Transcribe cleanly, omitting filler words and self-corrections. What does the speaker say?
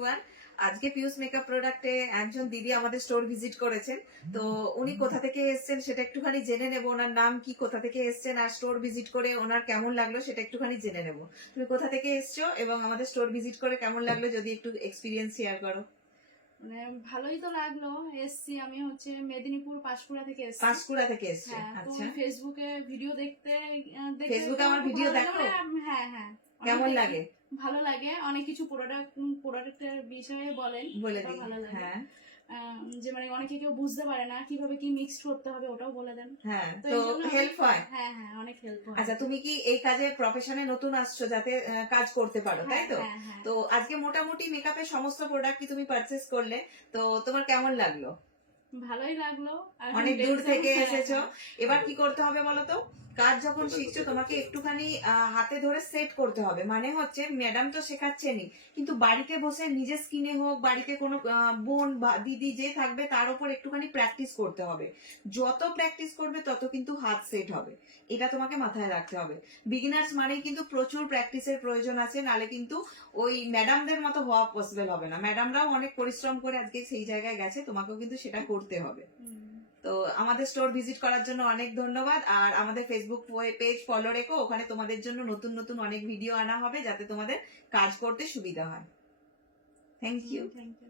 Everyone. আজকে পিউস makeup প্রোডাক্টে একজন দিদি আমাদের স্টোর ভিজিট করেছেন। তো উনি কোথা থেকে এসেছেন সেটা একটুখানি জেনে নেব, ওনার নাম কি, কোথা থেকে এসেছেন, আর স্টোর ভিজিট করে ওনার কেমন লাগলো সেটা একটুখানি জেনে নেব। তুমি কোথা থেকে এসছো এবং আমাদের স্টোর ভিজিট করে কেমন লাগলো যদি একটু এক্সপিরিয়েন্স শেয়ার করো। মানে ভালোই তো লাগলো। এসছি আমি হচ্ছে মেদিনীপুর পাঁশকুড়া থেকে এসছি। পাঁশকুড়া থেকে এসছো? হ্যাঁ, তো আচ্ছা, ফেসবুকে ভিডিও দেখতে ফেসবুকে আমার ভিডিও ভালো লাগে। দেখো? হ্যাঁ হ্যাঁ, অনেক কেমন দেখি, লাগে? ভালো লাগে। অনেক কিছু প্রোডাক্টের বিষয়ে বলেন, বলে ওটা দিই। ভালো লাগে। হ্যাঁ যে মানে অনেকে কেউ বুঝতে পারে না কিভাবে কি মিক্সড করতে হবে, ওটাও বলে দেন। হ্যাঁ, তো তো এই জন্য হেল্প হয়। হ্যাঁ হ্যাঁ, অনেক হেল্প হয়। আচ্ছা, তুমি কি এই কাজে প্রফেশনে নতুন আসছো যাতে কাজ করতে পারো, তাই হ্যাঁ তো? হ্যাঁ হ্যাঁ, তো আজকে মোটামুটি মেকআপের সমস্ত প্রোডাক্ট কি তুমি পারচেস করলে? তো তোমার কেমন লাগলো? ভালোই লাগলো। আর অনেক দূর থেকে হ্যাঁ, এসেছো। হ্যাঁ। এবার কি করতে হবে বলো তো? কাজ যখন শিখছো তোমাকে একটুখানি হাতে ধরে সেট করতে হবে। মানে হচ্ছে ম্যাডাম তো শেখাচ্ছেনই, কিন্তু বাড়িতে বসে নিজের স্কিনে হোক, বাড়িতে কোনো বোন বা দিদি যে থাকবে তার উপর একটুখানি প্র্যাকটিস করতে হবে। যত প্র্যাকটিস করবে তত কিন্তু হাত সেট হবে, এটা তোমাকে মাথায় রাখতে হবে। বিগিনার্স মানেই কিন্তু প্রচুর প্র্যাকটিসের প্রয়োজন আছে, নালে কিন্তু ওই ম্যাডামদের মতো হওয়া পসিবল হবে না। ম্যাডামরাও অনেক পরিশ্রম করে আজকে সেই জায়গায় গেছে, তোমাকেও কিন্তু সেটা করতে হবে। তো আমাদের স্টোর ভিজিট করার জন্য অনেক ধন্যবাদ। আর আমাদের ফেসবুক পেজ ফলো রেখো, ওখানে তোমাদের জন্য নতুন নতুন অনেক ভিডিও আনা হবে যাতে তোমাদের কাজ করতে সুবিধা হয়। Thank you. Thank you.